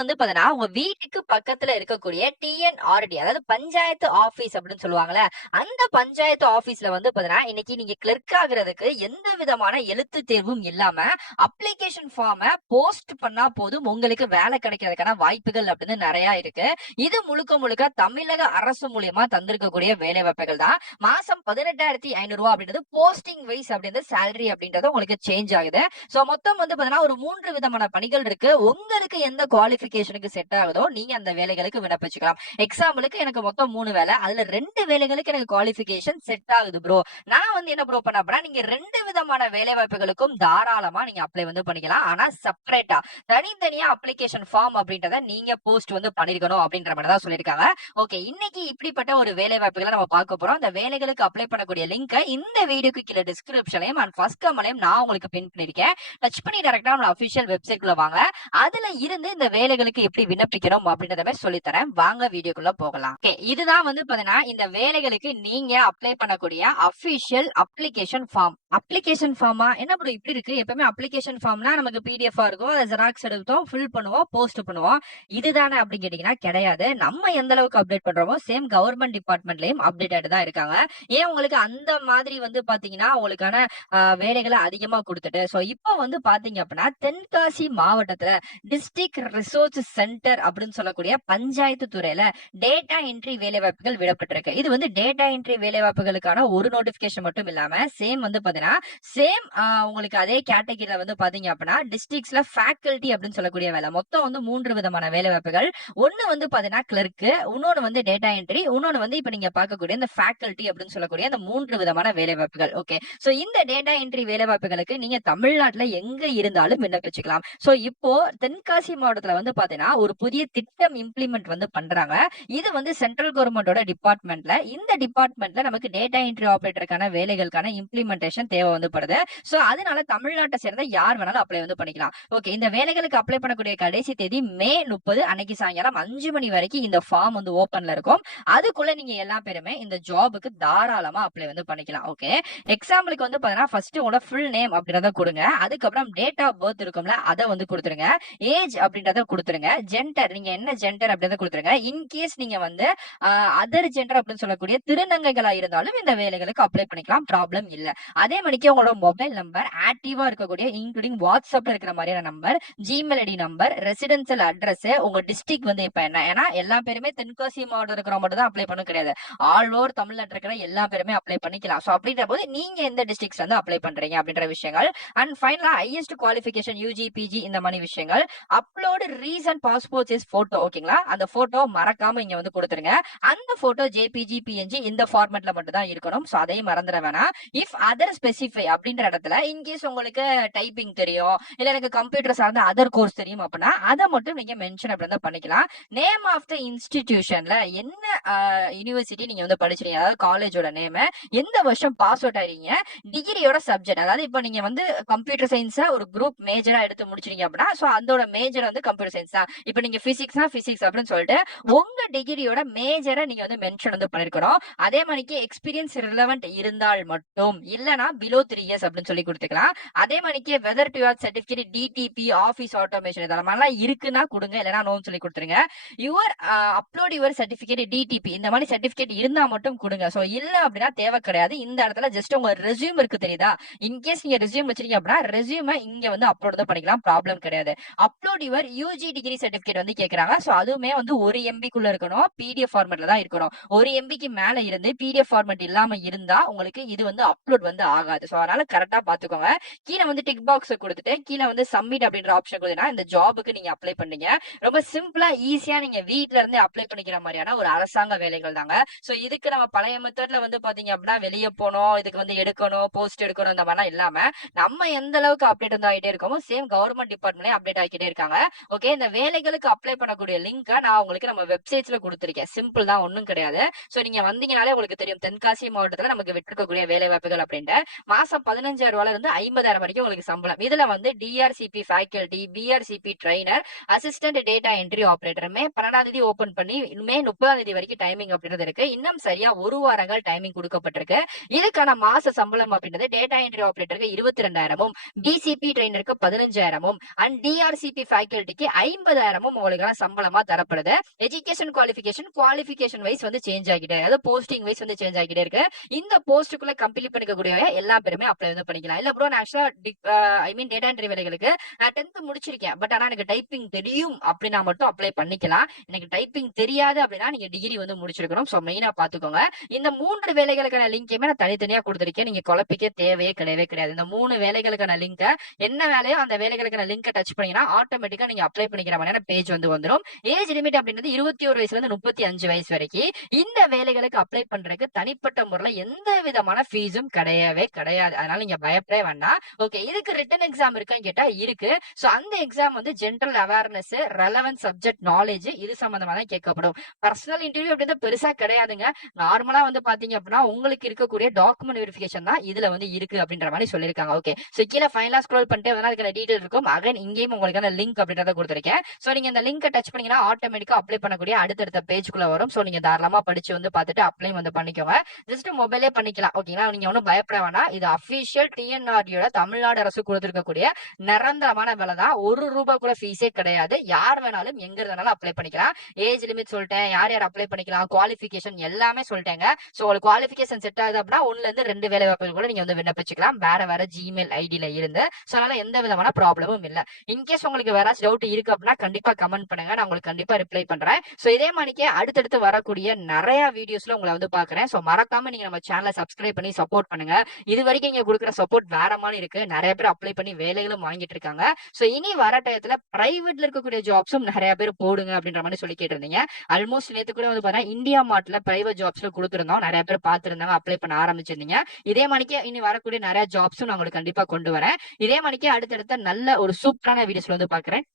வந்து பாத்தீங்கன்னா உங்க வீட்டுக்கு பக்கத்துல இருக்கக்கூடிய டிஎன்ஆர்டி, அதாவது பஞ்சாயத்து ஆபீஸ் அப்படின்னு சொல்லுவாங்கல்ல. அந்த பஞ்சாயத்து ஆபீஸ்ல வந்து பாத்தீங்கன்னா இன்னைக்கு நீங்க கிளர்க் ஆகுறதுக்கு எந்த விதமான எழுத்து தேர்வும் இல்லாம அப்ளிகேஷன் ஃபார்ம போஸ்ட் பண்ணா போதும் உங்களுக்கு வேலை கிடைக்கிறதுக்கான வாய்ப்புகள் அப்படின்னு நிறைய இருக்கு. இது முழுக்க முழுக்க தமிழக அரசு மூலியமா தந்திருக்கக்கூடிய வேலை வாய்ப்புகள் தான். மாசம் 18,500 ரூபாய் அப்படின்றது போஸ்டிங் வைஸ் அப்படின்றது சேலரி அப்படின்றது உங்களுக்கு சேஞ்ச் ஆகுது. சோ மொத்தம் வந்து பாத்தீங்கன்னா ஒரு 3 விதமான பணிகள் இருக்கு. உங்களுக்கு எந்த குவாலிஃபிகேஷனுக்கு செட் ஆகுதோ நீங்க அந்த வேலைகளுக்கு விண்ணப்பிச்சுக்கலாம். எக்ஸாம்பிளுக்கு எனக்கு மொத்தம் 3 வேலை, அதுல 2 வேலைகளுக்கு எனக்கு குவாலிஃபிகேஷன் செட் ஆகுது ப்ரோ. நான் வந்து என்ன ப்ரோ பண்ண போறேன், நீங்க 2 விதமான வேலை வாய்ப்புகளுக்கும் தாராளமா நீங்க அப்ளை வந்து பண்ணிக்கலாம். ஆனா செப்பரேட்டா தனித்தனியா அப்ளிகேஷன் ஃபார்ம் அப்படின்றத நீங்க போஸ்ட் வந்து பண்ணிருக்கணும் அப்படின்ற மாதிரி தான் சொல்லியிருக்காங்க. ஓகே, இன்னைக்கு இப்படிப்பட்ட ஒரு வேலை வாய்ப்புகளை நம்ம பார்க்க போறோம். அந்த வேலைகளுக்கு அப்ளை பண்ணக்கூடிய லிங்க் இந்த வீடியோக்கு கீழே டிஸ்கிரிப்ஷன்லயும் அண்ட் ஃபர்ஸ்ட் கமெண்ட்லயும் நான் உங்களுக்கு பின் பண்ணிருக்கேன். டச் பண்ணி டைரக்டா நம்ம அபிஷியல் வெப்சைட்குள்ள வாங்க. அதுல இருந்து இந்த வேலைகளுக்கு எப்படி விண்ணப்பிக்கணும் அப்படின்றத மாதிரி சொல்லி தரேன். வாங்க வீடியோக்குள்ள போகலாம். ஓகே, இதுதான் வந்து பாத்தீங்கன்னா இந்த வேலைகளுக்கு நீங்க அப்ளை பண்ணக்கூடிய அபிஷியல் அப்ளிகேஷன் ஃபார்ம். அப்ளிகேஷன் ஃபார்மா என்ன ப்ரோ இப்படி இருக்கு? எப்பவுமே அப்ளிகேஷன் ஃபார்ம்னா நமக்கு பிடிஎஃப் இருக்கும், அதை ஜெராக்ஸ் எடுத்தோம், ஃபில் பண்ணுவோம், போஸ்ட் பண்ணுவோம். இதுதானே அப்படின்னு கேட்டீங்கன்னா கிடையாது. நம்ம எந்த அளவுக்கு அப்டேட் பண்றோமோ சேம் கவர்மெண்ட் டிபார்ட்மெண்ட்லயும் அப்டேட் ஆயிட்டு தான் இருக்காங்க. ஏன் உங்களுக்கு அந்த மாதிரி வந்து பாத்தீங்கன்னா உங்களுக்கான வேலைகளை அதிகமா கொடுத்துட்டு சோ இப்போ வந்து பாத்தீங்க அப்படின்னா தென்காசி மாவட்டத்துல டிஸ்ட்ரிக்ட் ரிசோர்ஸ் சென்டர் அப்படின்னு சொல்லக்கூடிய பஞ்சாயத்து துறையில டேட்டா என்ட்ரி வேலை வாய்ப்புகள் விடப்பட்டிருக்கு. இது வந்து டேட்டா என்ட்ரி வேலை வாய்ப்புகளுக்கான ஒரு நோட்டிபிகேஷன் மட்டும் இல்லாம சேம் வந்து பாத்தீங்கன்னா சேம் உங்களுக்கு அதே கேட்டகரியில வந்து பாத்தீங்க அப்படின்னா டிஸ்ட்ரிக்ட்ஸ்ல ஃபேக்கல்டி அப்படின்னு சொல்லக்கூடிய வேலை மொத்தம் வந்து 3 விதமான வேலை வாய்ப்புகள். ஒன்னு வந்து பாத்தீங்கன்னா கிளர்க், இன்னொன்னு வந்து டேட்டா என்ட்ரி, இன்னொன்னு வந்து இப்ப நீங்க பார்க்கக்கூடிய இந்த ஃபேக்கல்டி அப்படின்னு சொல்லக்கூடிய அந்த 3 விதமான வேலை வாய்ப்புகள். ஓகே, சோ இந்த டேட்டா என்ட்ரி வேலை வாய்ப்புகளுக்கு நீங்க தமிழ்நாட்டுல எங்க இருந்தாலும் விண்ணப்பிச்சுக்கலாம். சோ இப்போ தென்காசி மாவட்டத்துல வந்து பாத்தீங்கன்னா ஒரு புதிய திட்டம் இம்ப்ளிமெண்ட் வந்து பண்றாங்க. இது வந்து சென்ட்ரல் கவர்மெண்டோட டிபார்ட்மெண்ட்ல, இந்த டிபார்ட்மெண்ட்ல நமக்கு டேட்டா என்ட்ரி ஆபரேட்டருக்கான வேலைகளுக்கான இம்ப்ளிமெண்டேஷன் தேவை வந்து படுது. சோ அதனால தமிழ்நாட்டை சேர்ந்த யார் வேணாலும் அப்ளை வந்து பண்ணிக்கலாம். ஓகே, இந்த வேலைகளுக்கு அப்ளை பண்ணக்கூடிய கடைசி தேதி மே 30 அன்னைக்கு சாயங்காலம் 5 மணி வரைக்கும் இந்த ஃபார்ம் வந்து ஓபன்ல இருக்கும். அதுக்குள்ள நீங்க எல்லா பேருமே இந்த ஜாபுக்கு தாராளமா அப்ளை வந்து பண்ணிக்கலாம். ஓகே, எக்ஸாம்பிளுக்கு வந்து பாத்தீங்கன்னா ஃபர்ஸ்ட் உங்களோட ஃபுல் நேம் அப்படின்றத கொடுங்க. அதுக்கப்புறம் டேட் ஆஃப் பர்த் இருக்கும்ல அதை வந்து கொடுத்துருங்க. ஏஜ் அப்படின்றத கொடுத்துருங்க. ஜெண்டர், நீங்க என்ன ஜெண்டர் அப்படின்றத கொடுத்துருங்க. இன்கேஸ் நீங்க வந்து அதர் ஜெண்டர் அப்படின்னு சொல்லக்கூடிய திருநங்கைகளா இருந்தாலும் இந்த வேலைகளுக்கு அப்ளை பண்ணிக்கலாம், ப்ராப்ளம் இல்ல. அதே மணிக்கு உங்களோட மொபைல் நம்பர் ஆக்டிவா இருக்கக்கூடிய இன்க்ளூடிங் வாட்ஸ்அப்ல இருக்கிற மாதிரியான number, Gmail ID number, residential address, உங்க டிஸ்ட்ரிக்ட் வந்து இப்ப என்ன, ஏன்னா எல்லா பேருமே தென்காசி மாவட்டம் இருக்கிறவங்க மட்டும் தான் அப்ளை பண்ண கிடையாது. ஆல் ஓவர் தமிழ்நாட்டில் இருக்கிற எல்லா பேருமே அப்ளை பண்ணிக்கலாம். சோ அப்படின்ற போது நீங்க எந்த டிஸ்ட்ரிக்ட்ஸ் வந்து அப்ளை பண்றீங்க அப்படின்ற விஷயங்கள். அண்ட் ஃபைனலா ஹையஸ்ட் குவாலிஃபிகேஷன் யூஜி பிஜி இந்த மாதிரி விஷயங்கள். Upload recent passport size photo, ஓகேங்களா, அந்த போட்டோ மறக்காம இங்க வந்து கொடுத்துருங்க. அந்த போட்டோ ஜேபிஜி பிஎன்ஜி இந்த ஃபார்மேட்ல மட்டும் தான் இருக்கணும். சோ அதையும் மறந்துட வேணாம். இஃப் அதர் ஸ்பெசிஃபை அப்படின்ற இடத்துல இன்கேஸ் உங்களுக்கு டைப்பிங் தெரியும், இல்ல எனக்கு கம்ப்யூட்டர் சார்ந்த அதர் கோர்ஸ் தெரியும் அப்படின்னா அதை மட்டும் நீங்க மென்ஷன் அப்படி தான் பண்ணிக்கலாம். நேம் ஆஃப் த இன்ஸ்டிடியூஷன்ல என்ன யூனிவர்சிட்டி நீங்க வந்து படிச்சிருக்கீங்க, அதாவது காலேஜோட நேம், எந்த வருஷம் பாஸ் அவுட் ஆறீங்க, டிகிரியோட சப்ஜெக்ட், அதாவது இப்போ நீங்க வந்து கம்ப்யூட்டர் சயின்ஸா ஒரு குரூப் மேஜரா எடுத்து முடிச்சிருக்கீங்க அப்படின்னா சோ அதோட மேஜர் வந்து கம்ப்யூட்டர் சயின்ஸ் தான். இப்போ நீங்க பிசிக்ஸ்னா பிசிக்ஸ் அப்படின்னு சொல்லிட்டு உங்க டிகிரியோட மேஜரை நீங்க வந்து மென்ஷன் வந்து பண்ணிருக்கணும். அதே மாதிரிக்கு எக்ஸ்பீரியன்ஸ் ரிலவெண்ட் இருந்தால் மட்டும், இல்லனா பிலோ 3 இயர்ஸ் அப்படின்னு சொல்லி கொடுத்துக்கலாம். அதே மாதிரிக்கு whether to have certificate DTP office automation இதெல்லாம் இருக்குன்னா கொடுங்க, இல்லனா நோன்னு சொல்லி கொடுத்துருங்க. Your upload your certificate DTP இந்த மாதிரி சர்டிபிகேட் இருந்தா மட்டும் கொடுங்க. சோ இல்ல அப்படின்னா தேவை கிடையாது. இந்த இடத்துல ஜஸ்ட் உங்க ரெஸ்யூம் இருக்கு தெரியுதா, இன்கேஸ் நீங்க ரெஸ்யூம் வச்சிருக்கீங்க அப்படின்னா ரெஸ்யூமை இங்க வந்து அப்லோட் தான் பண்ணிக்கலாம், ப்ராப்ளம் கிடையாது. Upload your UG degree certificate வந்து கேக்குறாங்க. சோ அதுவுமே வந்து 1 MB குள்ள இருக்கணும், பிடிஎஃப் ஃபார்மேட்ல தான் இருக்கணும். 1 MBக்கு மேல இருந்து பிடிஎஃப் ஃபார்மேட் இல்லாம இருந்தா உங்களுக்கு இது வந்து அப்லோட் வந்து ஆகாது. சோ அதனால கரெக்டா பாத்துக்கோங்க. கீழே வந்து டிக் பாக்ஸ் கொடுத்துட்டு கீழே வந்து சப்மிட் அப்படின்ற ஆப்ஷன் கொடுத்தீங்கன்னா இந்த ஜாபுக்கு நீங்க அப்ளை பண்ணீங்க. ரொம்ப சிம்பிளா ஈஸியா நீங்க வீட்ல இருந்து அப்ளை பண்ணிக்கிற மாதிரியான ஒரு அரசாங்க வேலைகள் தாங்க. சோ இதுக்கு நம்ம பழைய மெத்தட்ல வந்து பாத்தீங்க அப்படின்னா வெளியே போனோம், இதுக்கு வந்து எடுக்கணும், போஸ்ட் எடுக்கணும், இந்த மாதிரிலாம் இல்லாம நம்ம எந்த அளவுக்கு அப்டேட் வந்து ஆகிட்டே இருக்கோமோ சேம் கவர்மெண்ட் டிபார்ட்மெண்ட்லயே அப்டேட் ஆகிட்டே இருக்காங்க. ஓகே, இந்த வேலைகளுக்கு அப்ளை பண்ணக்கூடிய லிங்க் நான் உங்களுக்கு நம்ம வெப்சைட்ஸ்ல கொடுத்திருக்கேன். சிம்பிள் தான், ஒண்ணும் கிடையாது. சோ நீங்க வந்தீங்கனாலே உங்களுக்கு தெரியும் தென்காசி மாவட்டத்துல நமக்கு விட்டுருக்கக்கூடிய வேலை வாய்ப்புகள் அப்படின்ட்டு. மாசம் 15,000 ரூபாயில இருந்து 50,000 வரைக்கும் உங்களுக்கு சம்பளம். இதுல வந்து DRCB faculty, BRCP trainer, assistant data entry operator May 12ஆம் தேதி ஓபன் பண்ணி மே 30ஆம் தேதி வரைக்கும் டைமிங் அப்படின்றது இருக்கு. இன்னும் சரியா 1 வாரங்கள் டைமிங் கொடுக்கப்பட்டிருக்கு. இதுக்கான மாச சம்பளம் அப்படின்றது டேட்டா என்ட்ரி ஆபரேட்டருக்கு 22,000, டிசிபி ட்ரெயினருக்கு 15,000 அண்ட் டிஆர்சிபி ஃபேக்கல்டிக்கு 50,000 உங்களுக்கு சம்பளமா தரப்படுது. எஜுகேஷன் குவாலிஃபிகேஷன் வைஸ் வந்து சேஞ்ச் ஆகிட்டே, அதாவது போஸ்டிங் வைஸ் வந்து சேஞ்ச் ஆகிட்டே இருக்கு. இந்த போஸ்டுக்குள்ள கம்ப்ளீட் பண்ணிக்கக்கூடிய எல்லா பேருமே அப்ளை வந்து பண்ணிக்கலாம். இல்ல ப்ரோ நான் ஆக்சுவலா ஐ மீன் டேட்டா என்ட்ரி வேலைகளுக்கு நான் 10th முடிச்சிருக்கேன், பட் ஆனா எனக்கு டைப்பிங் தெரியும் அப்படின்னா மட்டும் அப்ளை பண்ணிக்கலாம். எனக்கு டைப்பிங் தெரியாது அப்படின்னா நீங்க டிகிரி வந்து முடிச்சிருக்கணும். சோ மெயினா பாத்துக்கோங்க. இந்த 3 வேலைகளுக்கான லிங்கையுமே நான் தனித்தனியா கொடுத்திருக்கேன். நீங்க குழப்பிக்க தேவையே கிடையாது. இந்த 3 வேலைகளுக்கான லிங்க என்ன வேலையோ அந்த வேலைகளுக்கான லிங்கை டச் பண்ணீங்கன்னா ஆட்டோமேட்டிக்கா நீங்க அப்ளை பண்ணிக்கிற மாதிரியான பேஜ் வந்து வந்துடும். ஏஜ் லிமிட் அப்படின்றது 21 வயசுல இருந்து 35 வயசு வரைக்கும் இந்த வேலைகளுக்கு அப்ளை பண்றதுக்கு தனிப்பட்ட முறையில் எந்த விதமான ஃபீஸும் கிடையாது. அதனால நீங்க பயப்படவே வேண்டாம். ஓகே, இதுக்கு ரிட்டன் எக்ஸாம் இருக்கான்னு கேட்டா இருக்கு. சோ அந்த எக்ஸாம் வந்து general awareness, relevant subject knowledge இது சம்பந்தமா தான் கேட்கப்படும். பர்சனல் இன்டர்வியூ அப்படின்றது பெருசா கிடையாதுங்க. நார்மலா வந்து பாத்தீங்க அப்படின்னா உங்களுக்கு இருக்கக்கூடிய டாக்குமெண்ட் வெரிஃபிகேஷன் தான் இதுல வந்து இருக்கு அப்படின்ற மாதிரி சொல்லிருக்காங்க. ஓகே, சோ கீழே ஃபைனலா ஸ்க்ரோல் பண்ணிட்டு அதுக்கான டீடைல் இருக்கும். அகைன் இங்கேயும் உங்களுக்கான லிங்க் அப்படின்றத கொடுத்திருக்கேன். சோ நீங்க இந்த லிங்கை டச் பண்ணீங்கன்னா ஆட்டோமேட்டிக்கா அப்ளை பண்ணக்கூடிய அடுத்தடுத்த பேஜுக்குள்ள வரும். சோ நீங்க தாராளமா படிச்சு வந்து பார்த்துட்டு அப்ளை வந்து பண்ணிக்கோங்க. ஜஸ்ட் மொபைலே பண்ணிக்கலாம். ஓகேங்களா, நீங்க ஒன்னும் பயப்பட வேணாம். இது அபிஷியல் டிஎன்ஆர்டியோட தமிழ்நாடு அரசு கொடுத்திருக்கக்கூடிய நிரந்தரமான வேலை தான். ₹1 கூட ஃபீஸே கிடையாது. யார் வேணாலும் எங்க இருந்தாலும் அப்ளை பண்ணிக்கலாம். ஏஜ் லிமிட் சொல்லிட்டேன், யார் யார் அப்ளை பண்ணிக்கலாம், குவாலிஃபிகேஷன் எல்லாமே சொல்லிட்டேங்க. சோ உங்களுக்கு குவாலிஃபிகேஷன் செட் ஆகுது அப்படின்னா 1ல இருந்து 2 வேலை வாய்ப்புகள் கூட நீங்க வந்து விண்ணப்பிச்சுக்கலாம். வேற ஜிமெயில் ஐடியில இருந்து. சோ அதனால எந்த விதமான ப்ராப்ளமும் இல்ல. இன்கேஸ் உங்களுக்கு வேற டவுட் இருக்கு அப்படின்னா கண்டிப்பா கமெண்ட் பண்ணுங்க, நான் உங்களுக்கு கண்டிப்பா ரிப்ளை பண்றேன். சோ இதே மாதிரிக்கே அடுத்தடுத்து வரக்கூடிய நிறைய வீடியோஸ்ல உங்களை வந்து பாக்குறேன். சோ மறக்காம நீங்க நம்ம சேனலை சப்ஸ்கிரைப் பண்ணி சப்போர்ட் பண்ணுங்க. இது வரைக்கும் இங்க கொடுக்குற சப்போர்ட் வேற மாதிரி இருக்கு. நிறைய பேர் அப்ளை பண்ணி வேலைகளும் வாங்கிட்டு இருக்காங்க. சோ இனி வர டயத்துல பிரைவேட்ல இருக்கக்கூடிய ஜாப்ஸும் நிறைய பேர் போடுங்க அப்படின்ற மாதிரி சொல்லி கேட்டிருந்தீங்க. ஆல்மோஸ்ட் நேத்து கூட வந்து பாத்தீங்கன்னா இந்தியா மார்ட்ல பிரைவேட் ஜாப்ஸ்ல கொடுத்திருந்தோம். நிறைய பேர் பாத்துருந்தாங்க, அப்ளை பண்ண ஆரம்பிச்சிருந்தீங்க. இதே மாதிரிக்கே இனி வரக்கூடிய நிறைய ஜாப்ஸும் நான் உங்களுக்கு கண்டிப்பா கொண்டு வரேன். இதே மாதிரிக்கே அடுத்தடுத்த நல்ல ஒரு சூப்பரான வீடியோஸ்ல வந்து பாக்குறேன்.